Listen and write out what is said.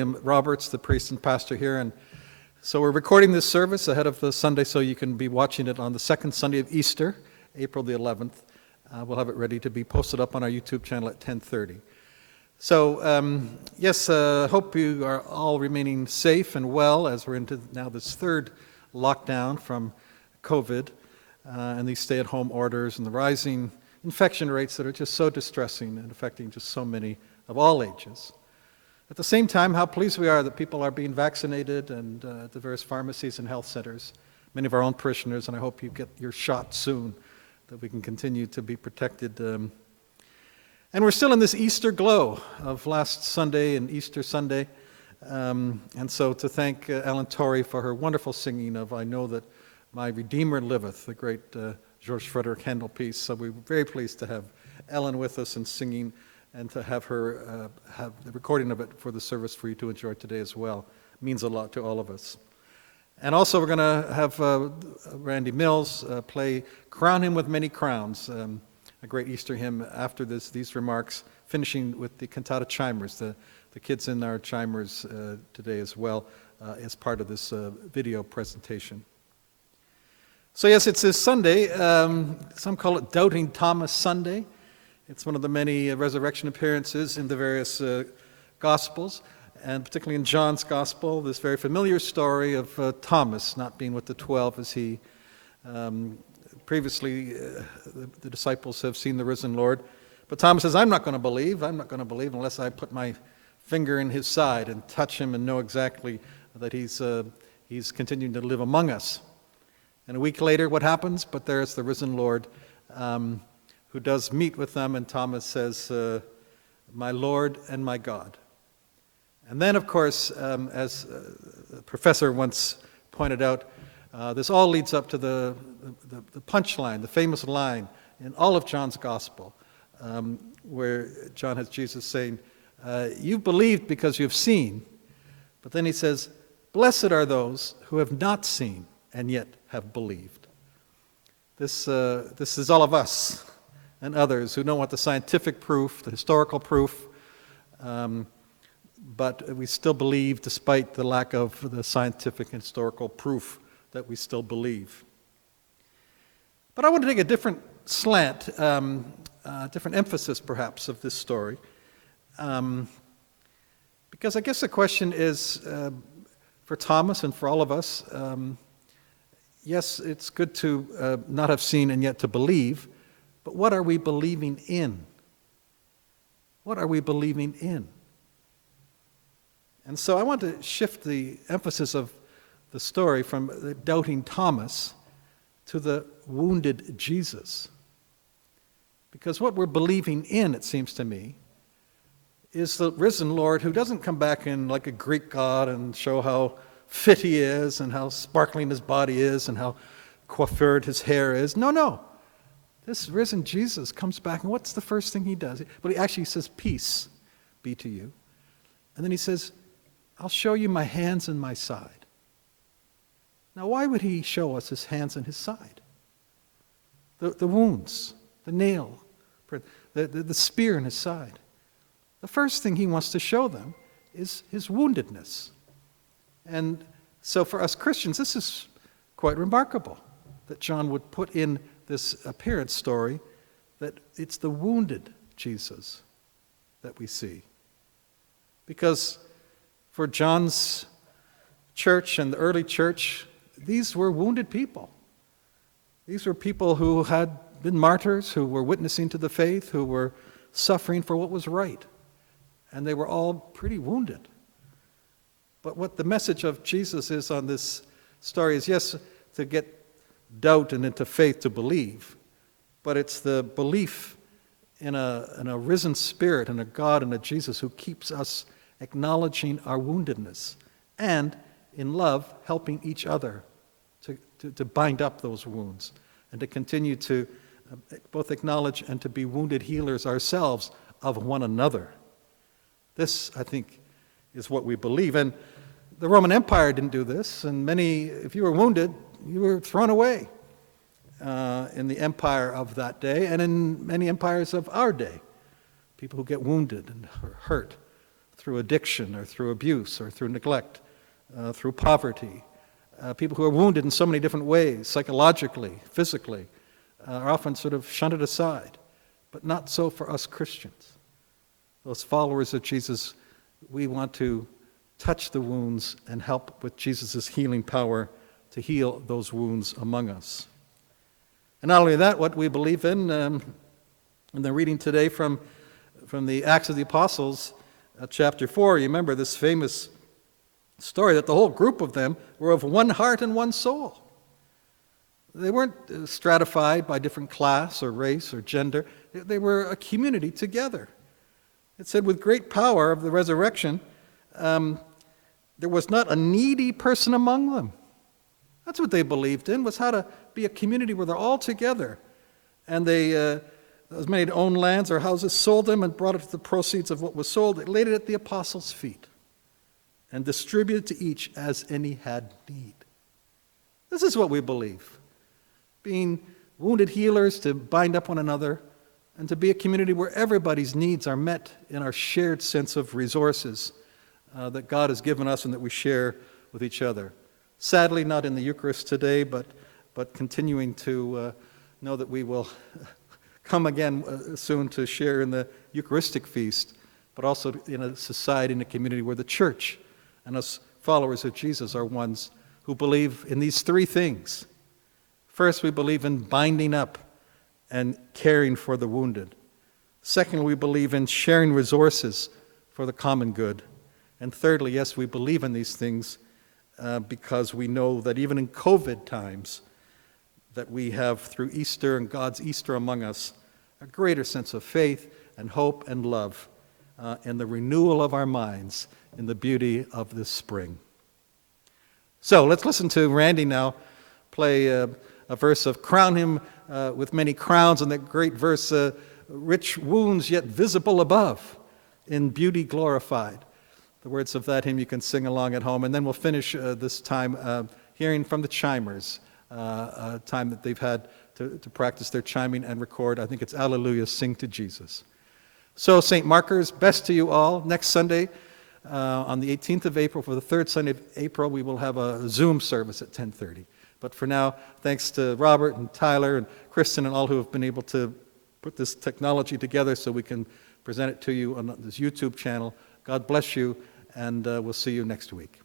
William Roberts, the priest and pastor here, and so we're recording this service ahead of the Sunday so you can be watching it on the second Sunday of Easter, April the 11th. We'll have it ready to be posted up on our YouTube channel at 10:30. So, yes, hope you are all remaining safe and well as we're into now this third lockdown from COVID and these stay-at-home orders and the rising infection rates that are just so distressing and affecting just so many of all ages. At the same time, how pleased we are that people are being vaccinated and the various pharmacies and health centers, many of our own parishioners, and I hope you get your shot soon, that we can continue to be protected. And we're still in this Easter glow of last Sunday and Easter Sunday. And so to thank Ellen Torrey for her wonderful singing of I Know That My Redeemer Liveth, the great George Frederick Handel piece. So we're very pleased to have Ellen with us and singing and to have her have the recording of it for the service for you to enjoy today as well. It means a lot to all of us. And also we're going to have Randy Mills play Crown Him with Many Crowns, a great Easter hymn after these remarks, finishing with the Cantata Chimers, the kids in our chimers today as well as part of this video presentation. So yes, it's this Sunday. Some call it Doubting Thomas Sunday. It's one of the many resurrection appearances in the various Gospels, and particularly in John's Gospel, this very familiar story of Thomas not being with the 12 as he previously, the disciples have seen the risen Lord. But Thomas says, I'm not going to believe unless I put my finger in his side and touch him and know exactly that he's continuing to live among us. And a week later, what happens? But there's the risen Lord who does meet with them, and Thomas says, my Lord and my God. And then, of course, as the professor once pointed out, this all leads up to the punchline, the famous line in all of John's Gospel, where John has Jesus saying, you've believed because you've seen. But then he says, blessed are those who have not seen and yet have believed. This is all of us and others who don't want the scientific proof, the historical proof, but we still believe despite the lack of the scientific and historical proof that we still believe. But I want to take a different slant, different emphasis perhaps of this story, because I guess the question is, for Thomas and for all of us, yes, it's good to not have seen and yet to believe, but what are we believing in? What are we believing in? And so I want to shift the emphasis of the story from the doubting Thomas to the wounded Jesus. Because what we're believing in, it seems to me, is the risen Lord who doesn't come back in like a Greek god and show how fit he is and how sparkling his body is and how coiffured his hair is. No. This risen Jesus comes back, and what's the first thing he does? Well, he actually says, peace be to you. And then he says, I'll show you my hands and my side. Now, why would he show us his hands and his side? The wounds, the nail, the spear in his side. The first thing he wants to show them is his woundedness. And so for us Christians, this is quite remarkable that John would put in this appearance story that it's the wounded Jesus that we see. Because for John's church and the early church, these were wounded people. These were people who had been martyrs, who were witnessing to the faith, who were suffering for what was right. And they were all pretty wounded. But what the message of Jesus is on this story is, yes, to get doubt and into faith to believe, but it's the belief in a risen spirit and a God and a Jesus who keeps us acknowledging our woundedness and in love helping each other to bind up those wounds and to continue to both acknowledge and to be wounded healers ourselves of one another. This, I think, is what we believe. And the Roman Empire didn't do this, and if you were wounded, you were thrown away in the empire of that day and in many empires of our day. People who get wounded and hurt through addiction or through abuse or through neglect, through poverty. People who are wounded in so many different ways, psychologically, physically, are often sort of shunted aside. But not so for us Christians. Those followers of Jesus, we want to touch the wounds and help with Jesus' healing power to heal those wounds among us. And not only that, what we believe in the reading today from the Acts of the Apostles, chapter 4, you remember this famous story that the whole group of them were of one heart and one soul. They weren't stratified by different class or race or gender. They were a community together. It said with great power of the resurrection, there was not a needy person among them. That's what they believed in, was how to be a community where they're all together. And they made own lands or houses, sold them, and brought it to the proceeds of what was sold. They laid it at the apostles' feet and distributed to each as any had need. This is what we believe. Being wounded healers, to bind up one another, and to be a community where everybody's needs are met in our shared sense of resources that God has given us and that we share with each other. Sadly, not in the Eucharist today, but continuing to know that we will come again soon to share in the Eucharistic feast, but also in a society, in a community where the church and us followers of Jesus are ones who believe in these three things. First, we believe in binding up and caring for the wounded. Secondly, we believe in sharing resources for the common good. And thirdly, yes, we believe in these things because we know that even in COVID times, that we have, through Easter and God's Easter among us, a greater sense of faith and hope and love and the renewal of our minds in the beauty of the spring. So let's listen to Randy now play a verse of Crown Him with Many Crowns, and that great verse, Rich Wounds Yet Visible Above, in Beauty Glorified. The words of that hymn you can sing along at home. And then we'll finish this time hearing from the chimers, time that they've had to practice their chiming and record. I think it's Alleluia, Sing to Jesus. So St. Markers, best to you all. Next Sunday, on the 18th of April, for the third Sunday of April, we will have a Zoom service at 10:30. But for now, thanks to Robert and Tyler and Kristen and all who have been able to put this technology together so we can present it to you on this YouTube channel. God bless you, and we'll see you next week.